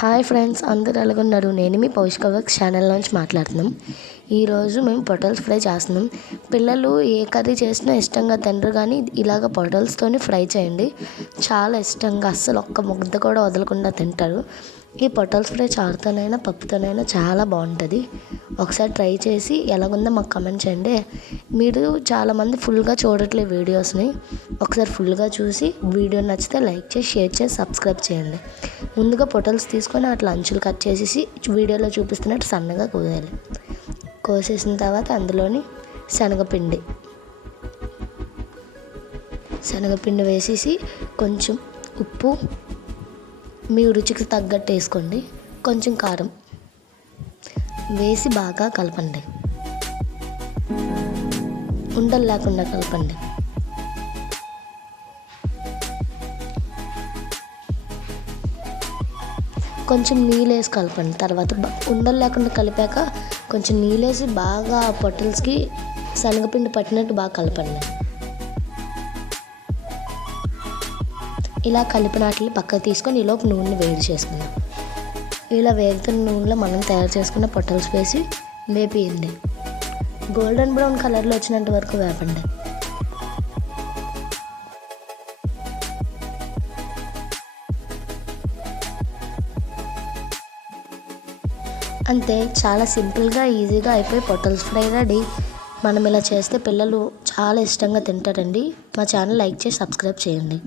Hi friends అందరు ఎలాగున్నారు? నేను మీ పౌష్క works channel నుంచి మాట్లాడుతున్నాం. ఈరోజు మేము పొటల్స్ ఫ్రై చేస్తున్నాం. పిల్లలు ఏ కర్రీ చేసినా ఇష్టంగా తినరు కానీ ఇలాగ పొటల్స్తోని ఫ్రై చేయండి. చాలా ఇష్టంగా అస్సలు ఒక్క ముద్ద కూడా వదలకుండా తింటారు. ఈ పొటల్స్ ఫ్రై చారుతోనైనా పప్పుతోనైనా చాలా బాగుంటుంది. ఒకసారి ట్రై చేసి ఎలాగుందో మాకు కమెంట్ చేయండి. మీరు చాలామంది ఫుల్గా చూడట్లేదు వీడియోస్ని. ఒకసారి ఫుల్గా చూసి వీడియో నచ్చితే లైక్ చేసి షేర్ చేసి సబ్స్క్రైబ్ చేయండి. ముందుగా పొటల్స్ తీసుకొని అట్లా అంచులు కట్ చేసేసి వీడియోలో చూపిస్తున్నట్టు సన్నగా కోయాలి కోసేసిన తర్వాత అందులోని శనగపిండి. శనగపిండి వేసేసి కొంచెం ఉప్పు మీ రుచికి తగ్గట్టు వేసుకోండి. కొంచెం కారం వేసి బాగా కలపండి. ఉండలు లేకుండా కలపండి. కొంచెం నీళ్ళు వేసి కలపండి. తర్వాత ఉండలు లేకుండా కలిపాక కొంచెం నీళ్ళు వేసి బాగా పొట్టల్స్కి శనగపిండి పట్టినట్టు బాగా కలపండి. ఇలా కలిపిన వాటిని పక్కకు తీసుకొని ఈలోపు నూనె వేడి చేసుకుందాం. ఇలా వేగుతున్న నూనెలో మనం తయారు చేసుకున్న పొట్టల్స్ వేసి వేపియండి. గోల్డెన్ బ్రౌన్ కలర్లో వచ్చినంత వరకు వేపండి. అంతే చాలా సింపుల్గా ఈజీగా అయిపోయి పొట్టల్స్ ఫ్రై రెడీ. మనం ఇలా చేస్తే పిల్లలు చాలా ఇష్టంగా తింటారండి. మా ఛానల్ లైక్ చేసి సబ్స్క్రైబ్ చేయండి.